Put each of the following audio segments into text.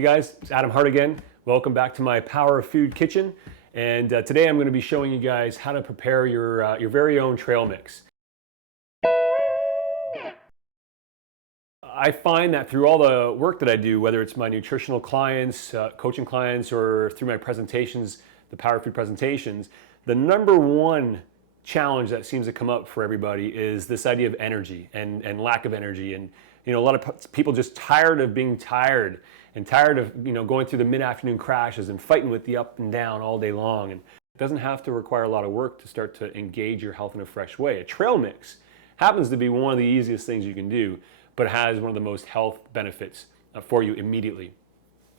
Hey guys, it's Adam Hart again. Welcome back to my Power of Food kitchen. And today I'm going to be showing you guys how to prepare your very own trail mix. I find that through all the work that I do, whether it's my nutritional clients, coaching clients, or through my presentations, the Power of Food presentations, the number one challenge that seems to come up for everybody is this idea of energy and lack of energy. And you know, a lot of people just tired of being tired and tired of going through the mid-afternoon crashes and fighting with the up and down all day long. And it doesn't have to require a lot of work to start to engage your health in a fresh way. A trail mix happens to be one of the easiest things you can do, but it has one of the most health benefits for you immediately.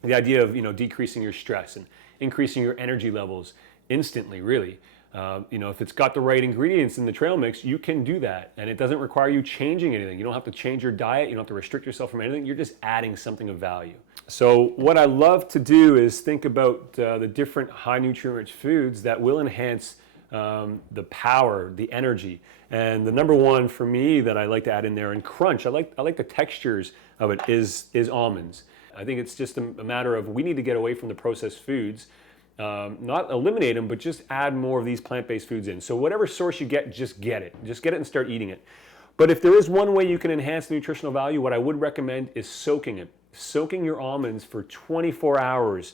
The idea of decreasing your stress and increasing your energy levels instantly, really. If it's got the right ingredients in the trail mix, you can do that, and it doesn't require you changing anything. You don't have to change your diet. You don't have to restrict yourself from anything. You're just adding something of value. So what I love to do is think about the different high nutrient-rich foods that will enhance the power, the energy. And the number one for me that I like to add in there and crunch, I like the textures of it, is almonds. I think it's just a matter of we need to get away from the processed foods. Not eliminate them, but just add more of these plant-based foods in. So whatever source you get, just get it. Just get it and start eating it. But if there is one way you can enhance the nutritional value, what I would recommend is soaking it. Soaking your almonds for 24 hours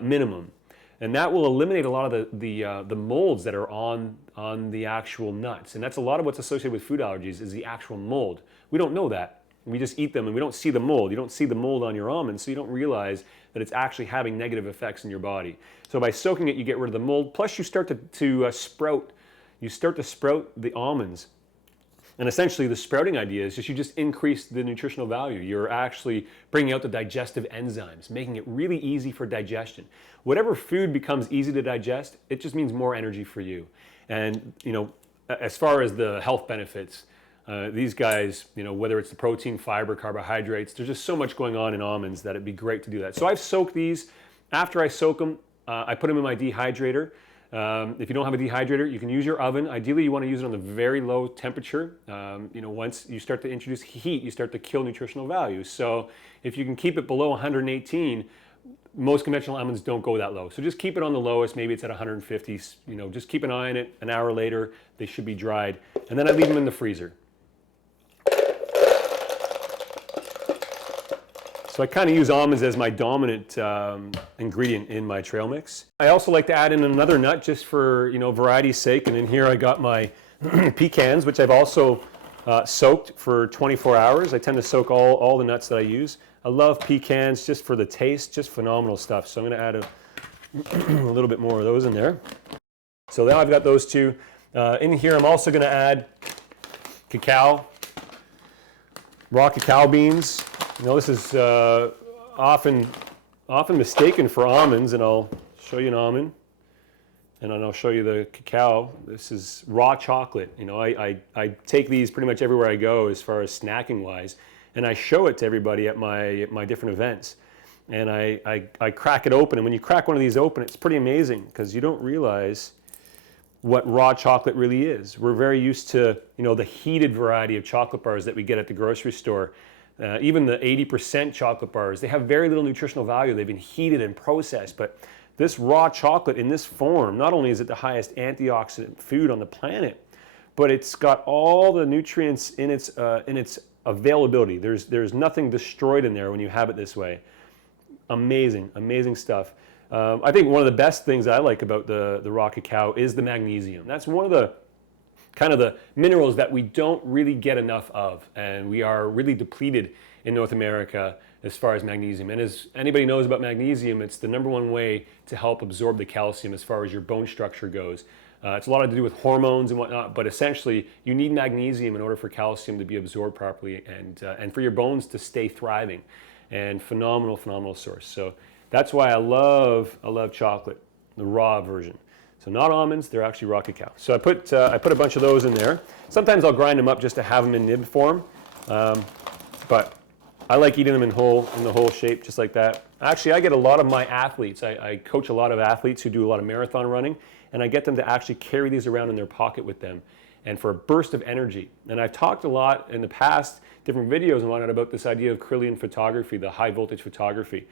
minimum. And that will eliminate a lot of the molds that are on the actual nuts. And that's a lot of what's associated with food allergies is the actual mold. We don't know that. We just eat them and we don't see the mold. You don't see the mold on your almonds, so you don't realize that it's actually having negative effects in your body. So by soaking it, you get rid of the mold. Plus, you start to sprout. You start to sprout the almonds. And essentially, the sprouting idea is you just increase the nutritional value. You're actually bringing out the digestive enzymes, making it really easy for digestion. Whatever food becomes easy to digest, it just means more energy for you. And as far as the health benefits, these guys, whether it's the protein, fiber, carbohydrates, there's just so much going on in almonds that it'd be great to do that. So I've soaked these. After I soak them, I put them in my dehydrator. If you don't have a dehydrator, you can use your oven. Ideally, you want to use it on the very low temperature. Once you start to introduce heat, you start to kill nutritional value. So if you can keep it below 118, most conventional almonds don't go that low. So just keep it on the lowest. Maybe it's at 150. Just keep an eye on it. An hour later, they should be dried. And then I leave them in the freezer. So I kind of use almonds as my dominant ingredient in my trail mix. I also like to add in another nut just for variety's sake. And in here I got my pecans, which I've also soaked for 24 hours. I tend to soak all the nuts that I use. I love pecans just for the taste, just phenomenal stuff. So I'm going to add a little bit more of those in there. So now I've got those two. In here I'm also going to add cacao, raw cacao beans. This is often mistaken for almonds, and I'll show you an almond, and then I'll show you the cacao. This is raw chocolate. I take these pretty much everywhere I go as far as snacking wise, and I show it to everybody at my different events. And I crack it open, and when you crack one of these open, it's pretty amazing because you don't realize what raw chocolate really is. We're very used to the heated variety of chocolate bars that we get at the grocery store. Even the 80% chocolate bars, they have very little nutritional value. They've been heated and processed, but this raw chocolate in this form, not only is it the highest antioxidant food on the planet, but it's got all the nutrients in its availability. There's nothing destroyed in there when you have it this way. Amazing, amazing stuff. I think one of the best things I like about the raw cacao is the magnesium. That's one of the kind of the minerals that we don't really get enough of, and we are really depleted in North America as far as magnesium. And as anybody knows about magnesium, it's the number one way to help absorb the calcium as far as your bone structure goes. It's a lot to do with hormones and whatnot, but essentially you need magnesium in order for calcium to be absorbed properly and for your bones to stay thriving. And phenomenal source. So that's why I love chocolate, the raw version. So not almonds, they're actually raw cacao. So I put a bunch of those in there. Sometimes I'll grind them up just to have them in nib form, but I like eating them in the whole shape, just like that. Actually, I get a lot of my athletes. I coach a lot of athletes who do a lot of marathon running, and I get them to actually carry these around in their pocket with them, and for a burst of energy. And I've talked a lot in the past, different videos and whatnot, about this idea of Kirlian photography, the high voltage photography.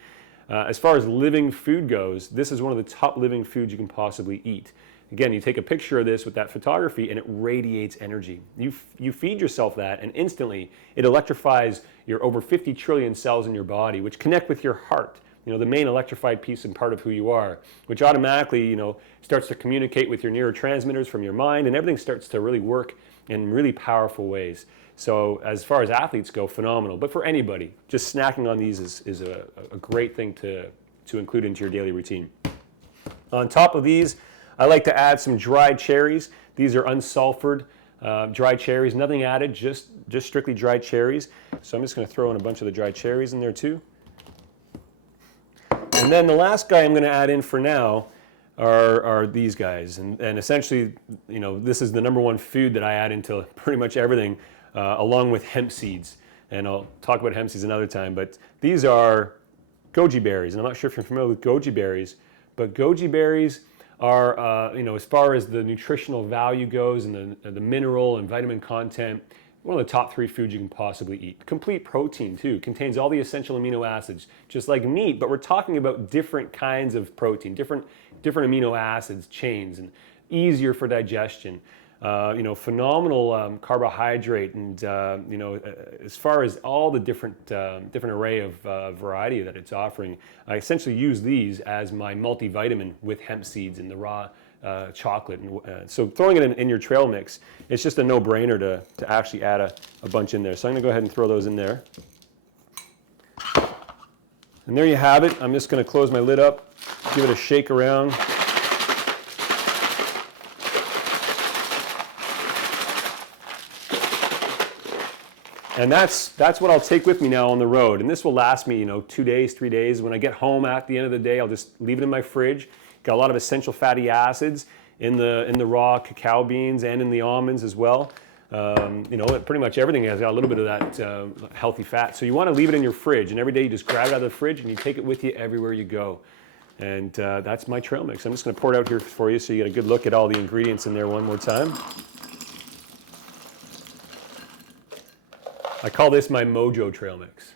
As far as living food goes, this is one of the top living foods you can possibly eat. Again, you take a picture of this with that photography and it radiates energy. You feed yourself that and instantly it electrifies your over 50 trillion cells in your body, which connect with your heart, the main electrified piece and part of who you are, which automatically, starts to communicate with your neurotransmitters from your mind, and everything starts to really work in really powerful ways. So as far as athletes go, phenomenal. But for anybody, just snacking on these is a great thing to include into your daily routine. On top of these, I like to add some dried cherries. These are unsulfured dried cherries, nothing added, just strictly dried cherries. So I'm just going to throw in a bunch of the dried cherries in there too. And then the last guy I'm going to add in for now are these guys. And essentially, this is the number one food that I add into pretty much everything, along with hemp seeds. And I'll talk about hemp seeds another time. But these are Goji berries. And I'm not sure if you're familiar with Goji berries, but Goji berries are, as far as the nutritional value goes and the mineral and vitamin content, one of the top 3 foods you can possibly eat. Complete protein too, contains all the essential amino acids, just like meat, but we're talking about different kinds of protein, different amino acids, chains, and easier for digestion. Phenomenal carbohydrate, and as far as all the different array of variety that it's offering, I essentially use these as my multivitamin with hemp seeds and the raw chocolate. And so throwing it in your trail mix, it's just a no-brainer to actually add a bunch in there. So I'm going to go ahead and throw those in there. And there you have it. I'm just going to close my lid up, give it a shake around. And that's what I'll take with me now on the road. And this will last me, 2 days, 3 days. When I get home at the end of the day, I'll just leave it in my fridge. Got a lot of essential fatty acids in the raw cacao beans and in the almonds as well. Pretty much everything has got a little bit of that healthy fat. So you want to leave it in your fridge, and every day you just grab it out of the fridge and you take it with you everywhere you go. And that's my trail mix. I'm just going to pour it out here for you so you get a good look at all the ingredients in there one more time. I call this my MOJO trail mix.